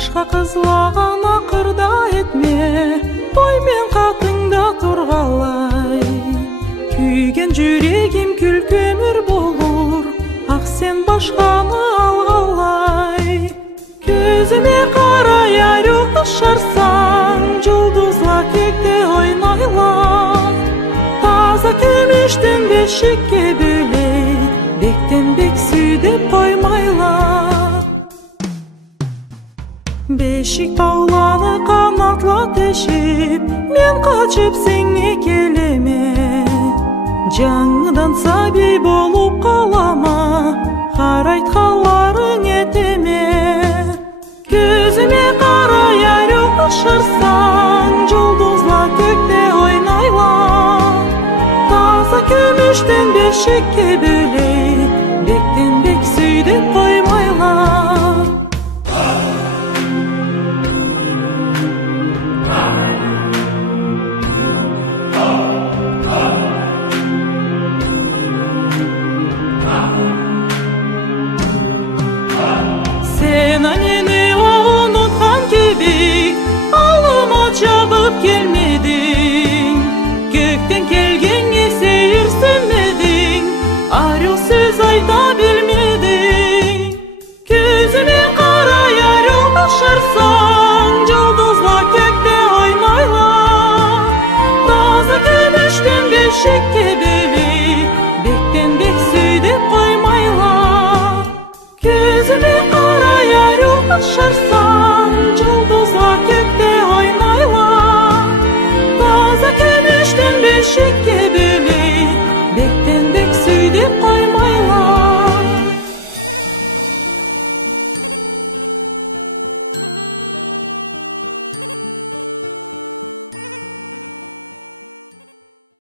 Башка кызлаган акырда этме, той мен катыңда тургалай. Күйген жүрегим күл көмүр болур, ак сен башканы алгалай. Көзүме карай аюшарсаң, жулдузла кекте ойнайлар. Таза күмүштөн бешикке бөлөй, бектен бек сүйдеп коймайлар. Бешик тауланы канатла тешип, мен качып сеңе келеме. Жаңыдан сабий болуп калама, карайтканларың этеме. Көзүме карай аюшарсаң, жулдузла көктө ойнайлар. Таза күмүштөн бешикке бөлөй, бектен бек сүйдеп коймайлар.